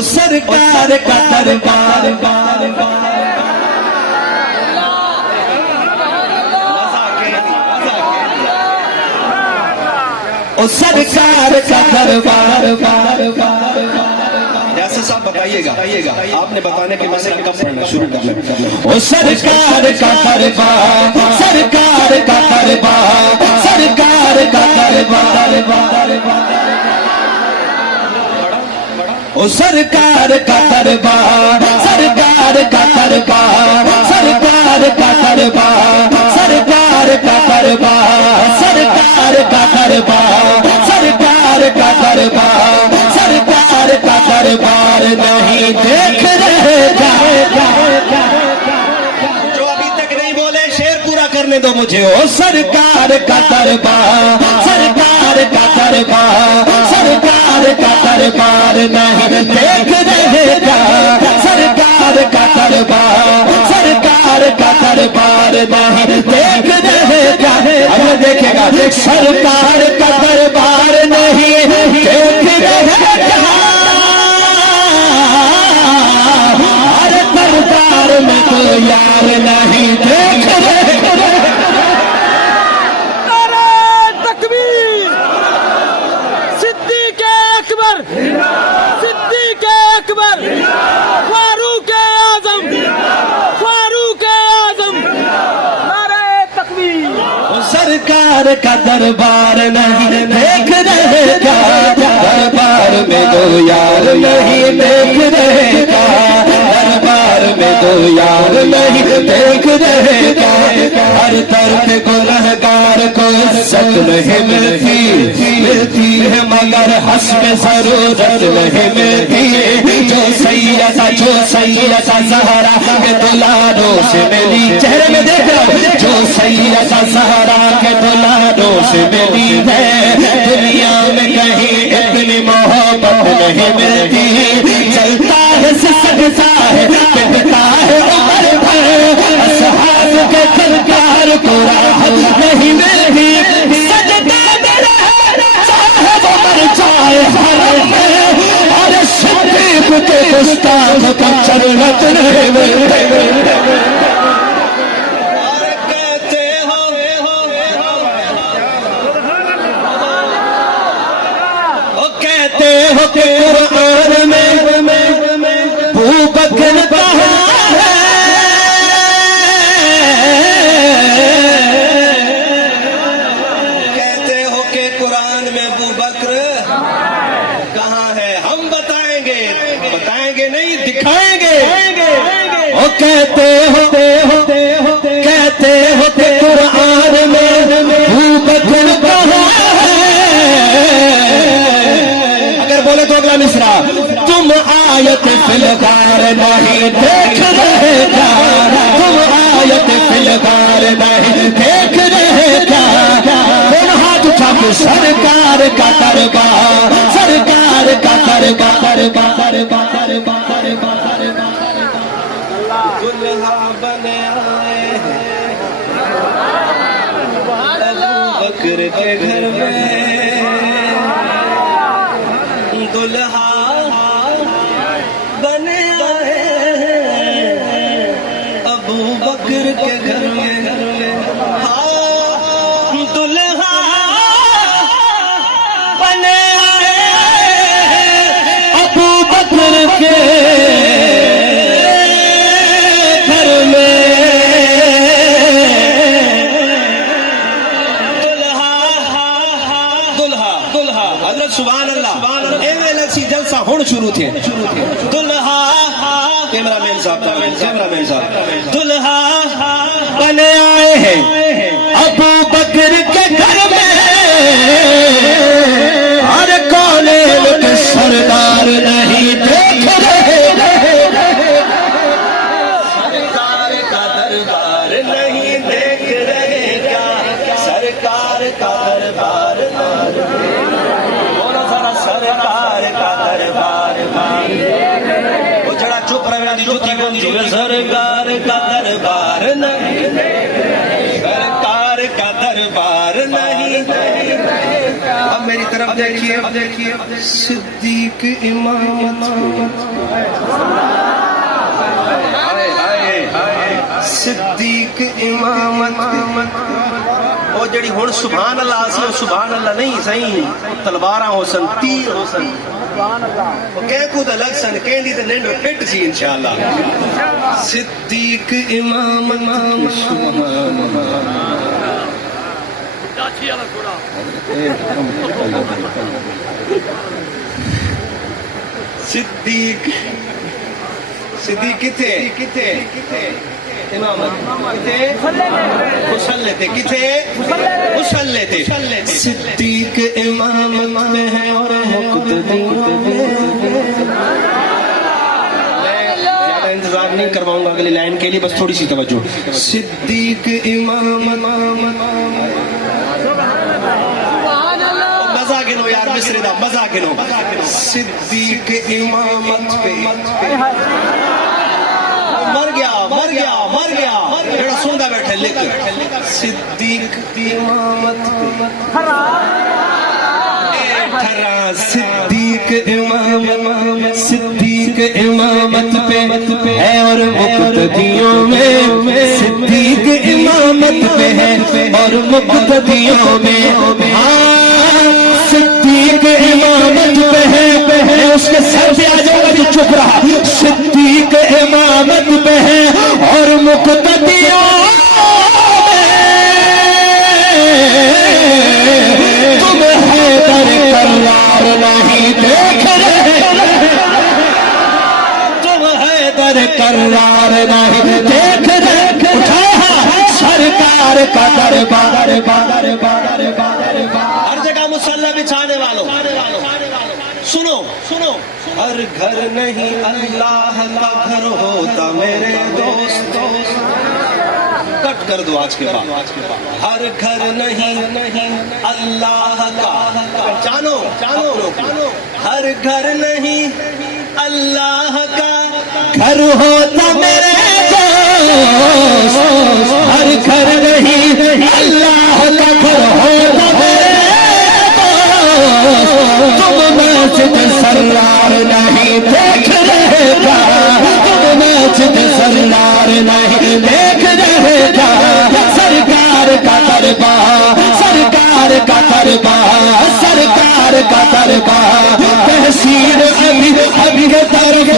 او سرکار کا دربار او سرکار کا دربار یاسر صاحب بتائیے گا آپ نے بتانے کے بعد کب پڑھنا شروع کرنا او سرکار کا دربار سرکار کا دربار سرکار کا دربار او سرکار کا دربار سرکار کا دربار سرکار کا دربار سرکار کا دربار سرکار کا دربار سرکار کا دربار سرکار کا دربار نہیں دیکھ رہے جو ابھی تک نہیں بولے شعر پورا کرنے دو مجھے او سرکار کا دربار سرکار کا دربار سرکار کا دربار نہیں دیکھ رہے سرکار کا دربار سرکار کا دربار نہیں دیکھ رہے اب دیکھے گا سرکار کا دربار نہیں دیکھ رہے ہر دربار میں تو یار نہیں دیکھ رہے صدیق اکبر فاروق اعظم نعرہ تکبیر سرکار کا دربار نہیں دیکھ رہے دربار میں دو یار نہیں دیکھ رہے دربار میں دو یار نہیں دیکھ رہے ہر طرف گنہگار کو عزت نہیں ملتی ہے مگر حسب ضرورت نہیں ملتی جو سیدہ زہرا کے دلالوں سے ملی چہرے میں دیکھ رہا جو سیدہ زہرا کے دلالوں سے ملی ہے دنیا میں کہیں اتنی محبت نہیں ملتی چلتا ہے سکتا ہے کہتا ہے عمر بھر اصحاب کے سرکار کو راحت نہیں ملتی سجدہ میرا صاحب عمر چاہے حرم میں اور صدیق کے گستاخ کا چرنت نہیں ملتی ہو کہ قرآن میں ابو بکر کہا ہے کہتے ہو کہ قرآن میں ابو بکر کہاں ہے ہم بتائیں گے نہیں دکھائیں گے وہ کہتے ہو کہ قرآن میں ابو بکر کہا بولے تو اگلا مصرع تم آیت فی الغار نہیں دیکھ رہے تم آیت فی الغار نہیں دیکھ رہے تم ہاتھ اٹھا کے سرکار کا دربار سرکار کا دربار دلہا بنے آئے ہیں ابو بکر کے گھر میں دلہا بنے آئے ہیں ابو بکر کے گھر میں دلہا بنے آئے ہیں ابو بکر کے گھر میں دلہا حضرت سبحان اللہ جلسہ ہون شروع تھے دلہا کیمرہ مین صاحب دلہا بنے آئے ہیں ابو بکر کے گھر میں ہر کونے میں سردار نہیں دیکھ رہے سرکار کا دربار نہیں دیکھ رہے کیا سرکار کا دربار سرکار کا دربار وہ جڑا چپ رہے دی جوتی گونجی سرکار کا دربار نہیں سرکار کا دربار نہیں اب میری طرف طرف دیکھیے صدیق امامت صدیق امامت وہ جڑی ہن سبحان اللہ سی سبحان اللہ نہیں صحیح تلواراں ہو سن تیر ہو سن وہ کہہ کو تے لگ سن کہندی تے ننڈ پھٹ سی انشاءاللہ صدیق امامت سبحان اللہ صدیق کتے امامت مسلے تھے صدیق امامت میں ہے اور مقتدی انتظار نہیں کرواؤں گا اگلی لائن کے لیے بس تھوڑی سی توجہ صدیق امامت مزہ گنو یار مصری دا مزہ گنو صدیق امامت پہ مر گیا جڑا سوندا بیٹھے لکھ صدیق امامت پہ صدیق امامت پہ ہے اور مقتدیوں میں صدیق امامت پہ ہے اور مقتدیوں میں صدیق امامت پہ ہے اس کے سر پہ آ جاؤ گا جو چپ رہا صدیق امامت پہ ہے اور مقتدیوں تم حیدر کرار نہیں دیکھ رہے تم حیدر کرار نہیں دیکھ رہے اٹھایا سرکار کا دربار ہر جگہ مصلی بچھانے والوں سنو ہر گھر نہیں اللہ کا گھر ہوتا میرے دوست کٹ کر دو آج کے بعد ہر گھر نہیں اللہ کا جانو ہر گھر نہیں اللہ کا گھر ہوتا میرے دوست ہر گھر نہیں اللہ کا گھر ہوتا میرے تم مسجد سرار نہیں دیکھ رہے گا تم مسجد سرار نہیں دیکھ رہے گا سرکار کا دربار سرکار کا دربار تحصیل ابھی طرف